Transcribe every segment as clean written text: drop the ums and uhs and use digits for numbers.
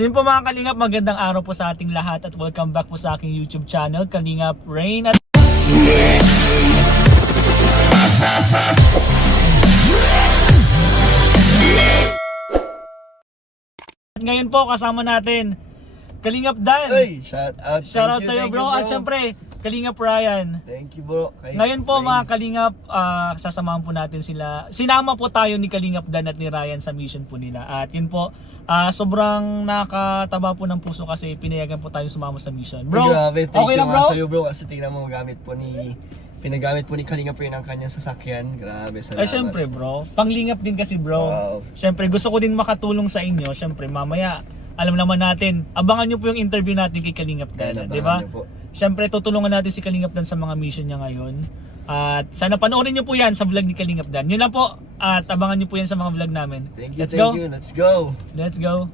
So yun po mga Kalingap, magandang araw po sa ating lahat at welcome back po sa aking YouTube channel, Kalingap Rain. At ngayon po kasama natin Kalingap Dan. Hey, shout out. Shoutout sa iyo bro. At syempre Kalingap Ryan. Thank you bro. Ngayon po mga Kalingap, sasamahan po natin sila. Sinama po tayo ni Kalingap Dan at ni Ryan sa mission po nila. At yun po, sobrang nakataba po ng puso kasi pinayagan po tayo sumama sa mission. Bro, grabe, thank okay you lang bro? Sa'yo bro kasi tingnan mo pinagamit po ni Kalingap Rain ang kanyang sasakyan. Grabe, salamat. Ay syempre bro, panglingap din kasi bro. Wow. Syempre gusto ko din makatulong sa inyo. Syempre mamaya, alam naman natin, abangan nyo po yung interview natin kay Kalingap Dan, di ba? Siyempre tutulungan natin si Kalingap Dan sa mga mission niya ngayon. At sana panoorin nyo po yan sa vlog ni Kalingap Dan. Yun lang po. At abangan nyo po yan sa mga vlog namin. Thank you, Let's go. Let's go. Let's go.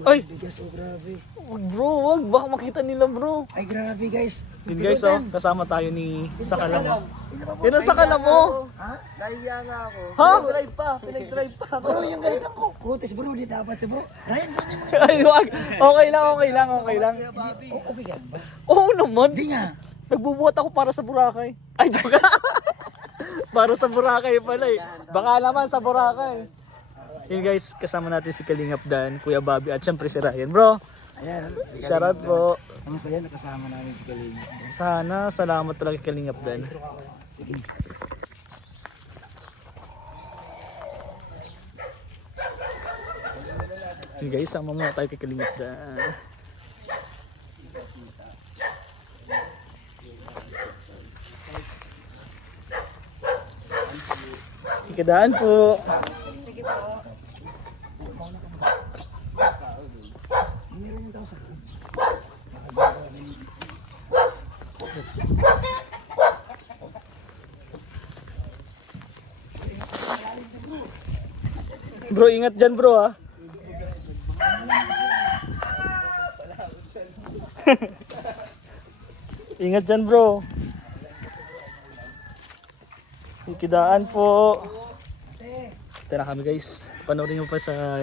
Ay! Bigas, oh, grabe. Wag bro, wag. Baka makita nila bro. Ay, grabe guys. Yun guys, oh, kasama tayo ni Sakala mo. Yan ang Sakala mo. Ha? Nahiya nga ako. Ha? Pinag-drive pa. Bro, yung ganitang kutis bro, di dapat bro. Ryan, bro, mo. Ay, wag. Okay lang, okay lang, okay lang. Okay yan ba? Oo naman. Di nga. Nagbubuhat ako para sa Boracay. Ay, joke. Para sa Boracay pala eh. Baka naman sa Boracay. Yun guys, kasama natin si Kalingap Dan, Kuya Bobby at syempre si Ryan. Bro, Ayan. shoutout po. Ang masaya nakasama namin si Kalinga. Sana, salamat talaga kay Kalingap Dan. Sige. Yun guys, sama muna tayo kay Kalingap Dan. Ikadaan po. Bro, ingat dyan bro ah. Ingat dyan bro. Ikidaan po. Ito na kami guys. Panoorin nyo pa sa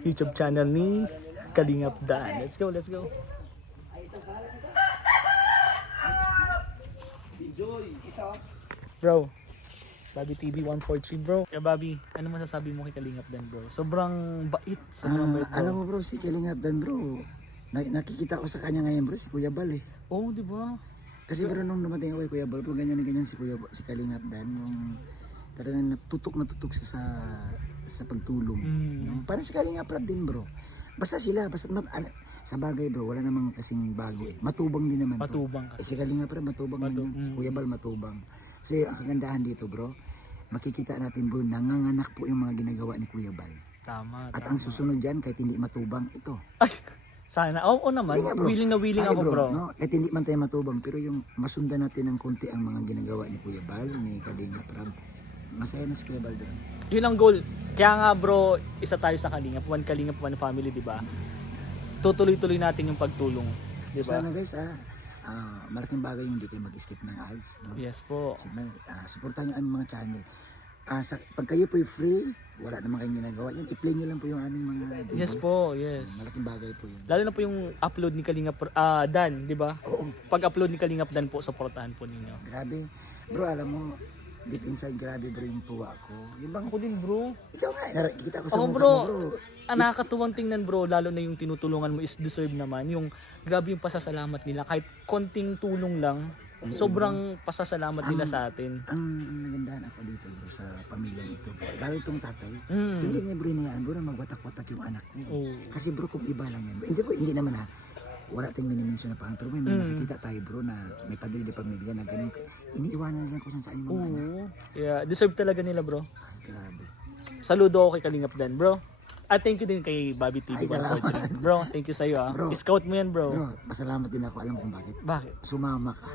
YouTube channel ni Kalingap Dan. Let's go, let's go. Bro, Bobby TV 143 bro. Kaya Bobby, ano masasabi mo kay Kalingap Dan bro? Sobrang bait, sobrang bait bro. Alam mo bro, si Kalingap Dan bro, nakikita ko sa kanya ngayon bro, si Kuya Bal eh. Oo, di ba? Kasi bro, nung dumating ako kay Kuya Bal, bro, ganyan na ganyan si si Kalingap Dan, yung talagang natutok siya sa pagtulong. Yung, parang si Kalingap Rab din bro. Basta sila, sa bagay bro, wala namang kasing bago eh. Matubang din naman bro. Matubang Eh, kasi. si Kalingap Rab, matubang din yun. Si Kuya Bal, matubang. So ang kagandahan dito bro, makikita natin bro, nanganganak po yung mga ginagawa ni Kuya Bal. Tama, At tama. ang susunod dyan, kahit hindi matubang, ito. Ay, sana. Oo naman. Hindi nga, bro. Willing na willing Ay, ako bro. No? Kahit hindi man tayo matubang, pero yung masundan natin ng konti ang mga ginagawa ni Kuya Bal, ni Kalingap Rab, masaya na si Kuya Bal doon. Yun ang goal. Kaya nga bro, isa tayo sa Kalingap. One Kalingap, one family, di ba? Tutuloy-tuloy natin yung pagtulong. Di So ba? sana guys, malaking bagay yung hindi kayo mag-skip ng ads. No? Yes po. Supportan nyo aming mga channel. Pag kayo po free, wala naman kayong ginagawa yan, i-play nyo lang po yung aming mga video. Yes po, yes. Malaking bagay po yun. Lalo na po yung upload ni Kalingap Dan, di ba? Pag-upload ni Kalingap Dan po, supportahan po ninyo. Grabe. Bro, alam mo, deep inside, grabe bro yung tuwa ko. Yung bang, Ako din bro. ikaw nga, nakikita ko sa Ako mukha bro, mo bro. nakakatuwang tingnan bro, lalo na yung tinutulungan mo is deserve naman. Yung grabe yung pasasalamat nila, kahit konting tulong lang, sobrang pasasalamat nila sa atin. Ang nagandahan ako dito bro sa pamilya nito bro. Lalo itong tatay, Mm. hindi niya bro niyaan bro na magwatak-watak yung anak niya. Oo. Kasi bro kung iba lang yan bro. Hindi naman ha. Wala tayong minimension na pangalan. Pero may nakikita tayo bro na may padre de pamilya na ganun. Iniiwanan na kung saan yung mga anak. Oo. Yeah, deserve talaga nila bro. Grabe. Saludo ako kay Kalingap Dan bro. At thank you din kay Bobby TV. Ay, salamat. Bro, thank you sa'yo ah. Bro. Scout mo yan bro. Bro, pasalamat din ako. Alam kung bakit. Bakit? Sumama ka.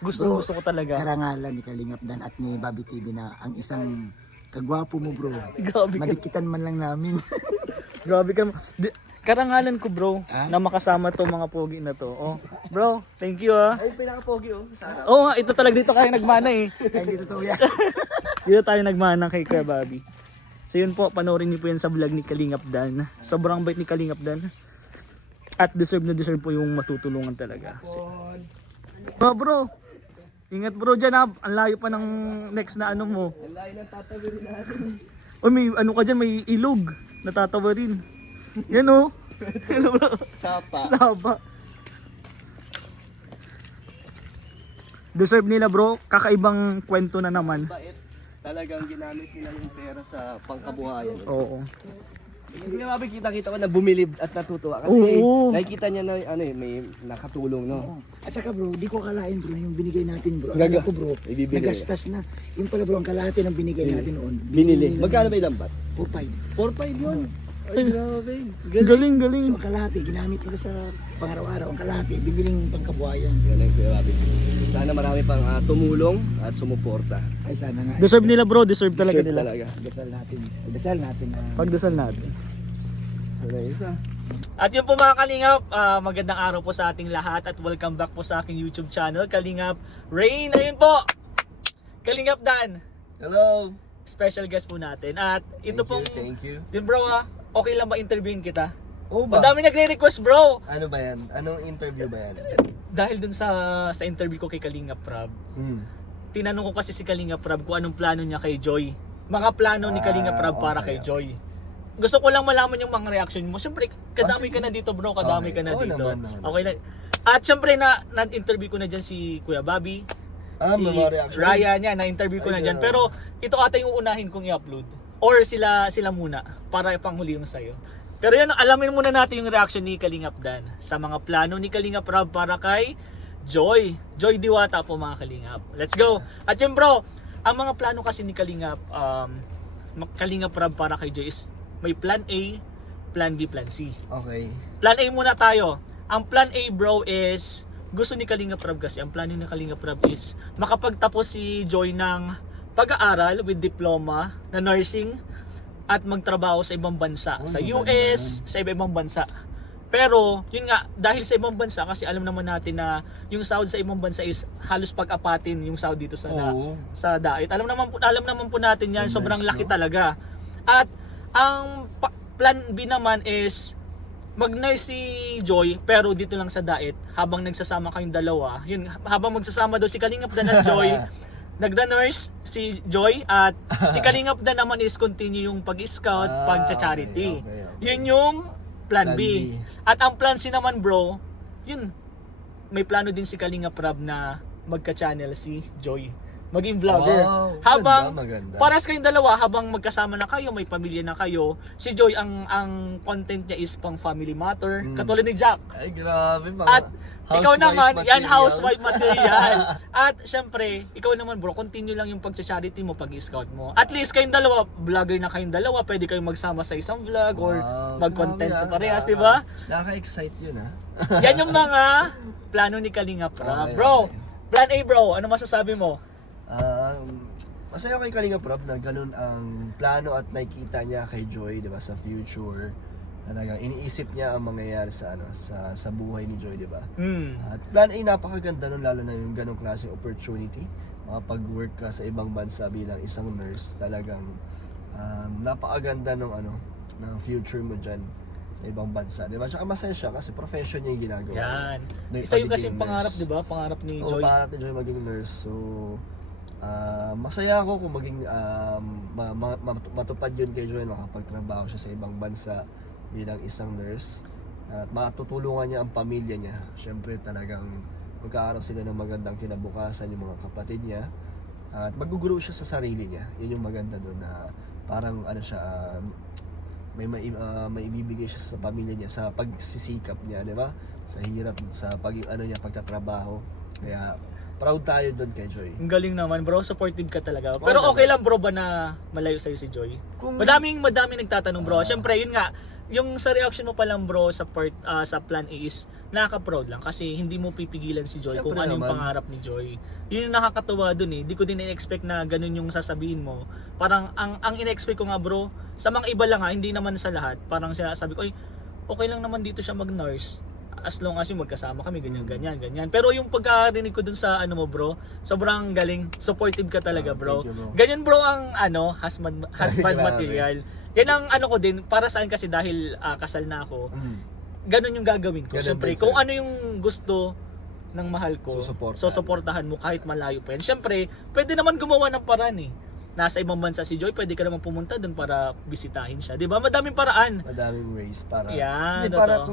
Gusto ko talaga. Karangalan ni Kalingap Dan at ni Bobby TV na ang isang kagwapo mo bro. Grabe ka. Madikitan man lang namin. Grabe ka. Karangalan ko bro Ah? na makasama to mga pogi na to. Oh, bro, thank you ah. Ay, pinaka-pogi oh. Sana. Oo nga, ito talaga dito kayo nagmana eh. Ay, hindi totoo yan. Dito tayo nagmana kay Kuya Bobby. So yun po, panoorin niyo po yan sa vlog ni Kalingap Dan. Sobrang bait ni Kalingap Dan. At deserve na deserve po yung matutulungan talaga. Bro, ingat bro dyan ha. Ang layo pa ng next na ano mo. Ang layo ng tatawirin natin. O may ano ka dyan, may ilog. Natatawa rin. Yan o. Ano bro? Sapa. Saba. Deserve nila bro. Kakaibang kwento na naman. Bait. Talagang ginamit nila yung pera sa pangkabuhayan. Oo. Hindi nga makikita ko na bumilib at natutuwa kasi Oo. nakikita niya na ano eh, may nakatulong no. At saka bro, di ko akalain bro yung binigay natin bro. Gaga. Akala ko bro, Ibibigay. nagastas na. Yung pala bro, ang kalahati ng binigay natin noon. Binili. Magkano ba yung lambat? 4-5. 4-5 yun. Ay, grabe. Galing, galing. So ang kalahati, ginamit nila sa pangaraw-araw. Ang kalahati, biniling pangkabuhayan. Galing, grabe. Sana marami pang tumulong at sumuporta. Ay sana nga. Deserve nila bro. Deserve talaga Deserve nila. talaga. Dasal natin. Dasal natin na Pagdasal natin. Ano isa? At yun po mga Kalingap, magandang araw po sa ating lahat at welcome back po sa aking YouTube channel, Kalingap Rain. Ayun po, Kalingap Dan, Hello! special guest po natin. At ito pong, Thank you. yun bro okay lang ba interviewin kita? Oh ba? Madami nagre-request bro. Ano ba yan? Anong interview ba yan? Dahil dun sa interview ko kay Kalingap Prab, tinanong ko kasi si Kalingap Prab kung anong plano niya kay Joy. Mga plano ni Kalingap Prab para okay. kay Joy. Gusto ko lang malaman yung mga reaction mo. Siyempre, kadami ka na dito bro, kadami ka na Oo dito. naman. Okay lang. At siyempre na-interview ko na dyan si Kuya Bobby, si may mga reaction. Ryan niya, na-interview ko na dyan. Pero ito ata yung uunahin kong i-upload. Or sila muna, para panghuli yung sa'yo. Pero yan, alamin muna natin yung reaction ni Kalingap Dan sa mga plano ni Kalingap Rob para kay Joy. Joy Diwata po mga Kalingap. Let's go! At yun bro, ang mga plano kasi ni Kalingap, Kalingap Rob para kay Joy is may plan A, plan B, plan C. Okay. Plan A muna tayo. Ang plan A bro is, gusto ni Kalingap Rob kasi, ang plano ni Kalingap Rob is makapagtapos si Joy ng pag-aaral with diploma na nursing at magtrabaho sa ibang bansa, sa US, sa iba-ibang bansa. Pero, yun nga, dahil sa ibang bansa, kasi alam naman natin na yung sahod sa ibang bansa is halos pag-apatin yung sahod dito sa sa diet. Alam naman po natin yan, sobrang laki talaga. At ang plan B naman is mag-nurse si Joy pero dito lang sa diet habang nagsasama kayong dalawa. Yun, habang magsasama daw si Kalingap Dan at Joy, nagda-nurse si Joy at si Kalingap Dan naman is continue yung pag-scout, pag-charity. Okay. Yun yung plan B. At ang plan C naman bro, yun, may plano din si Kalingap Rob na magka-channel si Joy. Maging vlogger. Wow, habang maganda. paras kayong dalawa, habang magkasama na kayo, may pamilya na kayo, si Joy ang content niya is pang family matter, katulad ni Jack. Ay, grabe. At ikaw naman, material. yan housewife material. At syempre, ikaw naman bro, continue lang yung pag-charity mo, pag-scout mo. At least kayong dalawa, vlogger na kayong dalawa, pwede kayong magsama sa isang vlog or mag-content na parehas, di ba? Nakaka-excite yun ha. Yan yung mga plano ni Kalingap Rob. Bro, plan A bro, ano masasabi mo? Masaya kay Kalingap Rob na ganun ang plano at nakikita niya kay Joy, 'di ba, sa future. Talagang iniisip niya ang mangyayari sa sa buhay ni Joy, 'di ba? At plan A, napakaganda nun, lalo na yung ganung klaseng opportunity. Makapag-work ka sa ibang bansa bilang isang nurse, talagang napakaganda ng ng future mo diyan sa ibang bansa, 'di ba? Tsaka masaya siya kasi profession niya yung ginagawa. Yan. Na Isa yung pagiging kasing pangarap, nurse. 'di ba? Pangarap ni Oo, Joy. pangarap ni Joy maging nurse. So, masaya ako kung maging matupad yun kay Joy, makapagtrabaho siya sa ibang bansa bilang isang nurse at matutulungan niya ang pamilya niya. Syempre talagang magkakaroon sila ng magandang kinabukasan, yung mga kapatid niya, at mag-grow siya sa sarili niya. Yun yung maganda doon, na parang siya, may ibibigay siya sa pamilya niya sa pagsisikap niya, di ba? Sa hirap, sa pagtatrabaho. Kaya proud tayo doon kay Joy. Ang galing naman bro, supportive ka talaga. Pero okay lang bro ba na malayo sa'yo si Joy? Madaming nagtatanong bro. Siyempre yun nga, yung sa reaction mo pa lang bro sa sa plan A is nakaka-proud lang kasi hindi mo pipigilan si Joy kung ano yung pangarap ni Joy. Yun yung nakakatuwa dun eh. Di ko din in-expect na ganun yung sasabihin mo. Parang ang in-expect ko nga bro, sa mga iba lang hindi naman sa lahat. Parang sinasabi ko, okay lang naman dito siya mag-nurse as long as yung magkasama kami, ganyan. Pero yung pagkarinig ko dun sa mo bro, sobrang galing, supportive ka talaga bro. Ganyan bro ang husband material. Yan ang ko din, para saan kasi dahil kasal na ako, ganun yung gagawin ko. Siyempre, kung ano yung gusto ng mahal ko, susuportahan mo kahit malayo pa yan. Siyempre, pwede naman gumawa ng paraan eh. Nasa ibang bansa si Joy, pwede ka naman pumunta doon para bisitahin siya. 'Di ba? Madaming paraan. Madaming ways para. Yan,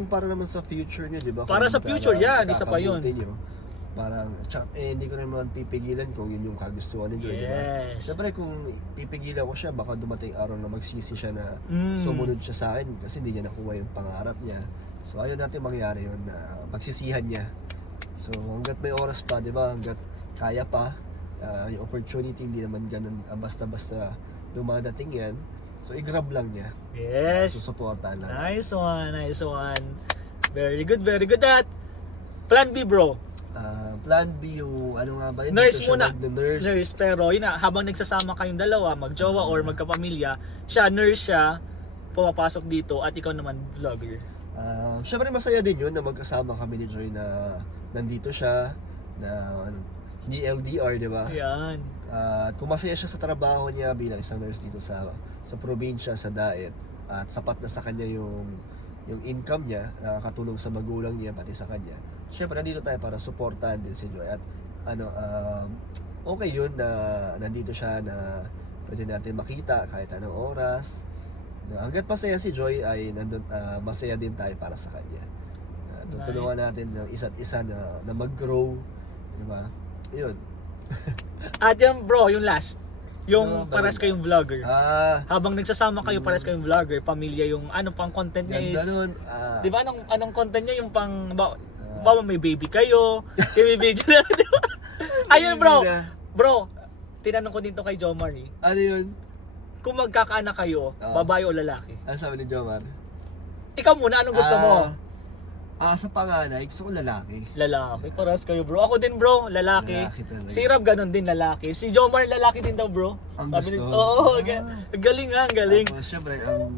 para naman sa future niyo, 'di ba? Para sa future, yan, isa pa 'yun. Parang hindi ko naman pipigilan kung yun yung kagustuhan ni Joy, di ba? Siyempre kung pipigilan ko siya, baka dumating araw na magsisi siya na sumunod siya sa akin kasi hindi niya nakuha yung pangarap niya. So ayaw natin mangyari yun, na pagsisihan niya. So hanggat may oras pa, di ba? Hanggat kaya pa, yung opportunity hindi naman ganun basta-basta dumadating yan. So i-grab lang niya. Yes. Susuportahan lang. Nice one. Very good at plan B bro. Plan B yung nga ba yun? Nurse muna. Nurse, pero yun na, habang nagsasama kayong dalawa, magjowa or magkapamilya, nurse siya, pumapasok dito at ikaw naman vlogger. Syempre masaya din yun na magkasama kami ni Joy na nandito siya, na hindi LDR, di ba? Yan. At kung masaya siya sa trabaho niya bilang isang nurse dito sa probinsya, sa Daet, at sapat na sa kanya yung income niya, nakakatulong sa magulang niya pati sa kanya. Syempre nandito tayo para supportahan din si Joy, at okay yun na nandito siya, na pwede natin makita kahit anong oras. Hanggat masaya si Joy ay nandun, masaya din tayo para sa kanya. Tutulungan natin ng isa't isa na mag-grow, di ba? Yun. At yan bro, yung last. Yung pares kayong vlogger. Habang nagsasama kayo, pares kayong vlogger, pamilya yung ano pang content niya is. Ganun. Di ba anong content niya yung pang bawa may baby kayo, may video na, di ba? Ayun bro. Bro, tinanong ko dito kay Jomar eh. Ano yun? Kung magkakaanak kayo, babae o lalaki? Ano sabi ni Jomar? Ikaw muna, anong gusto mo? Sa panganay, gusto ko lalaki. Lalaki, paras kayo bro. Ako din bro, lalaki. Lalaki talaga. Si Rob ganun din, lalaki. Si Jomar lalaki din daw bro. Ang Sabi gusto. Oo, galing nga, galing. Tapos syempre, ang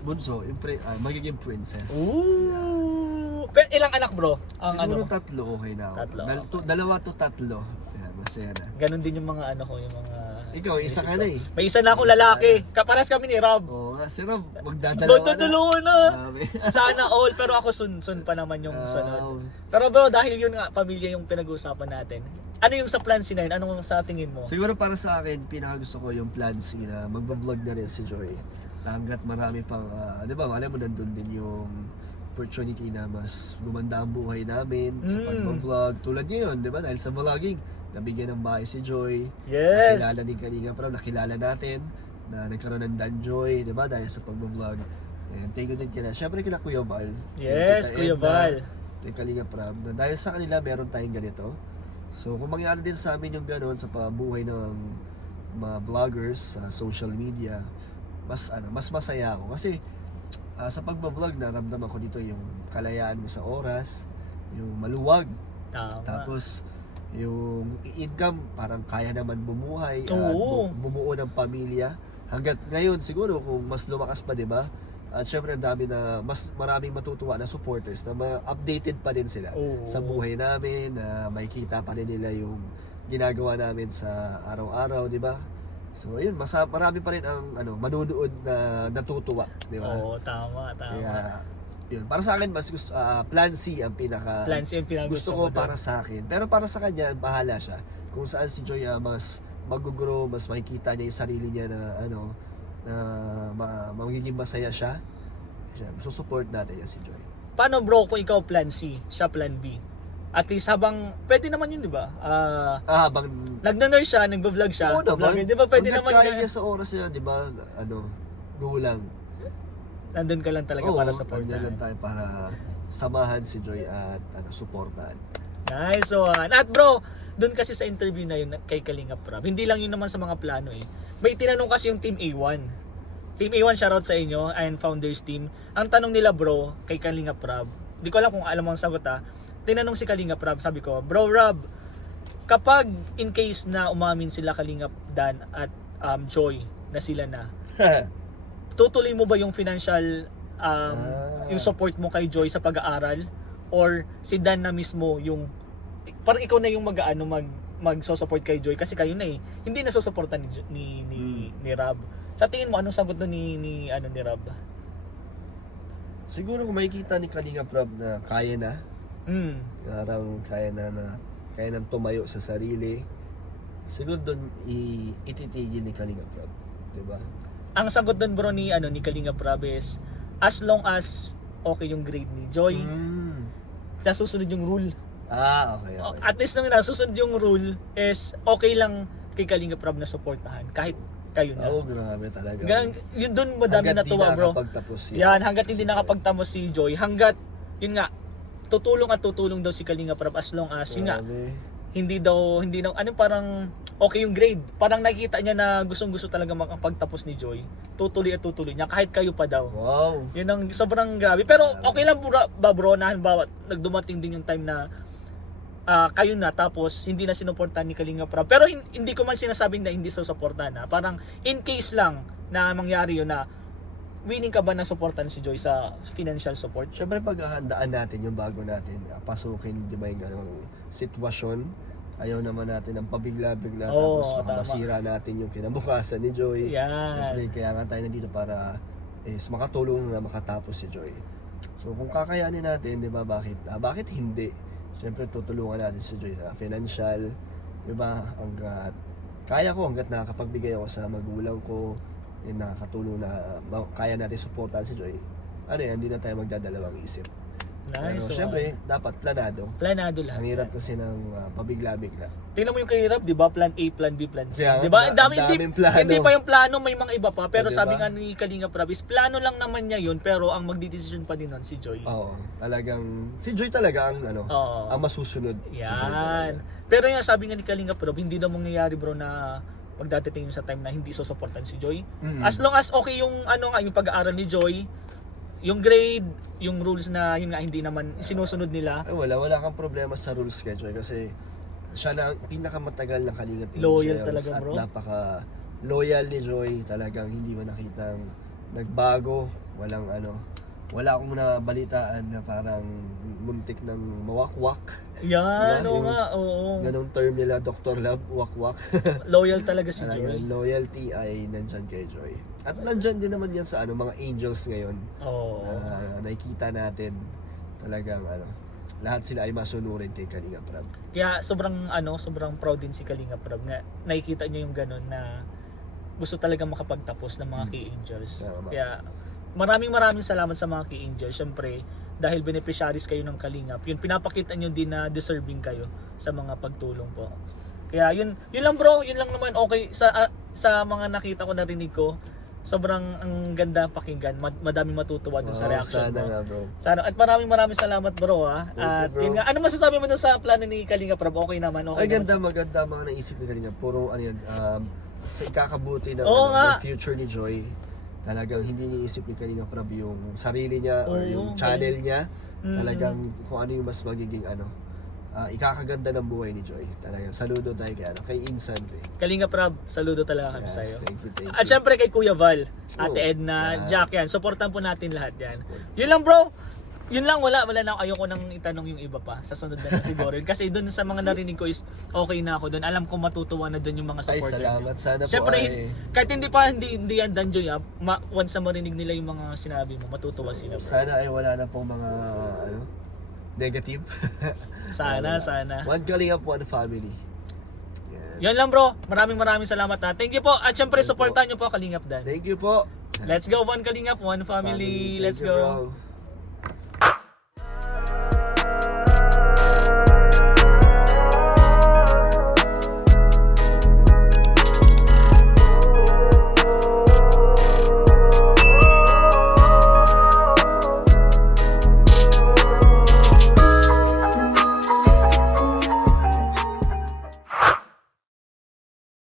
bunso, yung magiging princess. Ooh. Pero ilang anak bro? Siguro tatlo okay na ako. Tatlo, okay. Dalawa to tatlo. Ayan, masaya na. Ganun din yung mga ano ko, yung mga... Ikaw, isa ka na eh. May isa na akong lalaki. Kaparas kami ni Rob. Oo nga, si Rob, magdadalawa na. Magdadalawa na. Grabe. Sana all, pero ako sun pa naman yung sunod. Wow. Pero bro, dahil yun nga, pamilya yung pinag-uusapan natin. Ano yung sa plan C na yun? Anong sa tingin mo? Siguro para sa akin, pinaka gusto ko yung plan C na magbablog na rin si Joy. Hanggat marami pang, di ba, alam mo, nandun din yung opportunity na mas gumanda ang buhay namin sa pagbablog. Tulad ngayon, di ba, dahil sa vlogging, nabigyan ng bahay si Joy. Yes. Nakilala ni Kalinga Prab, nakilala natin na nagkaroon ng Danjoy, di ba, dahil sa pagbablog. And thank you din syempre kila Kuya Val. Yes, Kuya Val. Kay Kalinga Prab, na dahil sa kanila meron tayong ganito. So kung mangyari din sa amin yung gano'n sa pabuhay ng mga vloggers sa social media, mas masaya ako kasi sa pagbablog naramdaman ko dito yung kalayaan mo sa oras, yung maluwag. Tama. Tapos yung income parang kaya naman bumuhay at Oo. bumuo ng pamilya. Hanggat ngayon siguro kung mas lumakas pa, 'di ba? At syempre ang dami na mas maraming matutuwa na supporters na updated pa din sila Oo. sa buhay namin, na makikita pa rin nila yung ginagawa namin sa araw-araw, 'di ba? So ayun, marami pa rin ang manunood na natutuwa, 'di ba? Oo, tama. Kaya yun, para sa akin mas gusto, plan C ang pinaka Plan C yung gusto pinag-gusto ko mo para sa akin. Pero para sa kanya, bahala siya. Kung saan si Joy mas mag-grow, mas makikita niya yung sarili niya na magiging masaya siya. Susupport natin yan si Joy. Paano bro kung ikaw plan C, siya plan B? At least habang, pwede naman yun, di ba? Habang Nagna-nurse siya, nagba-vlog siya. oo naman. Di ba pwede Hanggat naman kaya niya sa oras niya, di ba? Go lang. Nandun ka lang talaga Oo, para nandiyan lang supportahan. tayo para samahan si Joy at supportahan. Nice one. At bro, doon kasi sa interview na yun kay Kalinga Prab, hindi lang yun naman sa mga plano eh. May tinanong kasi yung Team A1. Team A1, shoutout sa inyo and founders team. Ang tanong nila bro, kay Kalinga Prab, di ko alam kung alam mo ang sagot ha. Tinanong si Kalinga Prab, sabi ko, Bro Rob, kapag in case na umamin sila Kalinga Dan at Joy na sila na, tutuloy mo ba yung financial yung support mo kay Joy sa pag-aaral, or si Dan na mismo yung parang ikaw na yung magso-support kay Joy kasi kayo na eh hindi na susuportan ni Rob. Sa tingin mo anong sagot doon ni Rob? Siguro kung makikita ni Kalinga Prab na kaya na, parang kaya nang tumayo sa sarili, siguro doon ititigil ni Kalinga Prab, 'di ba? Ang sagot doon bro ni Kalinga Prab is as long as okay yung grade ni Joy, sa susunod yung rule. Okay. At least nang nasusunod yung rule is okay lang kay Kalinga Prab na suportahan kahit kayo na. Grabe talaga. Yun doon madami natuwa bro. Yan, hanggat hindi nakapagtapos si Joy, hanggat yun nga tutulong daw si Kalinga Prab as long as yun nga hindi daw parang okay yung grade. Parang nakikita niya na gustong-gusto talaga makapagtapos ni Joy. Tutuloy niya kahit kayo pa daw. Wow. Yun ang sobrang grabe. Pero okay lang ba bro na halimbawa nagdumating din yung time na kayo na tapos hindi na sinuportahan ni Kalinga Prab. Pero hindi ko man sinasabing na hindi susuportahan na. Parang in case lang na mangyari yun na willing ka ba na supportan si Joy sa financial support? Siyempre paghahandaan natin yung bago natin pasukin, di ba yung sitwasyon. Ayaw naman natin ng pabigla-bigla Oo, tapos tama. masira natin yung kinabukasan ni Joy. Yan. Siyempre, kaya nga tayo nandito para makatulong na makatapos si Joy. So kung kakayanin natin, di ba, bakit hindi? Siyempre tutulungan natin si Joy na financial, di ba, hanggat kaya ko, hanggat nakakapagbigay ako sa magulang ko, nakakatulong na kaya natin supportan si Joy. Ano yan, hindi na tayo magdadalawang isip. Nice. Pero siyempre, dapat planado. Planado lahat. Ang hirap kasi ng pabigla-bigla. Tingnan mo yung kahirap, 'di ba? Plan A, plan B, plan C. Kaya nga, 'Di ba? Ang daming plano. Hindi pa yung plano, may mga iba pa, pero Diba? sabi nga ni Kalinga Prabis, plano lang naman niya 'yun, pero ang magdidesisyon pa din nun si Joy. Oo, talagang si Joy talaga ang Oo. ang masusunod. Si Joy Yan. talaga. Pero yung sabi nga ni Kalinga Prab, hindi daw mangyayari bro na magdadating yung sa time na hindi susuportan si Joy. Mm. As long as okay yung yung pag-aaral ni Joy, yung grade, yung rules na yun nga hindi naman sinusunod nila. Ay, wala kang problema sa rules kay Joy kasi siya na ang pinakamatagal na Kalingap Loyal Angels talaga, at bro. napaka loyal ni Joy, talagang hindi mo nakitang nagbago, wala akong nabalitaan na parang muntik ng mawakwak. Yan, Diba? oo Yung nga, oo. Ganong term nila, Dr. Love, wakwak. Loyal talaga si Talagang Joy. loyalty ay nandyan kay Joy. At nandyan din naman yan sa mga angels ngayon. Oo. Nakikita natin talagang lahat sila ay masunurin kay Kalinga Prab. Kaya sobrang proud din si Kalinga Prab na nakikita niyo yung ganun na gusto talaga makapagtapos ng mga Key Angels. Tama. Kaya maraming salamat sa mga Key Angels. Syempre, dahil beneficiaries kayo ng Kalingap, yun pinapakita niyo din na deserving kayo sa mga pagtulong po. Kaya yun lang bro, yun lang naman okay sa mga nakita ko, narinig ko. Sobrang ang ganda pakinggan, madaming matutuwa dun sa reaction Sana mo. nga bro. Sana, at maraming salamat bro ha. Thank you, At bro. yun nga, ano masasabi mo dun sa plano ni Kalinga Prab? Okay naman, okay Ay naman. maganda mga naisip ni Kalinga. Puro sa ikakabuti ng, Oo nga. ng future ni Joy. Talagang hindi niisip ni Kalinga Prab yung sarili niya or Oo, yung channel niya. Mm. Talagang kung ano yung mas magiging ikakaganda ng buhay ni Joy. Talagang saludo tayo kay Insan. Kalinga Prab, saludo talaga kami Yes, sa'yo. thank you. At syempre kay Kuya Val, Ate Oh, Edna, yan. Jack yan. Supportan po natin lahat yan. Yun lang bro. Yun lang, wala na. Ayoko nang itanong yung iba pa. Sa sunod na siguro. Kasi dun sa mga narinig ko is okay na ako dun. Alam ko matutuwa na dun yung mga Ay, supporter. salamat. Sana po Syempre, ay... kahit hindi yan danjoy once na marinig nila yung mga sinabi mo, matutuwa sila bro. Sana ay wala na pong mga negative. Sana. One Kalingap, one family. Yan. Yun lang bro. Maraming salamat ha. Thank you po. At syempre, Thank you po. supportan nyo po Kalingap Dan. Thank you po. Let's go, one Kalingap, one family. Let's Thank you, go. bro.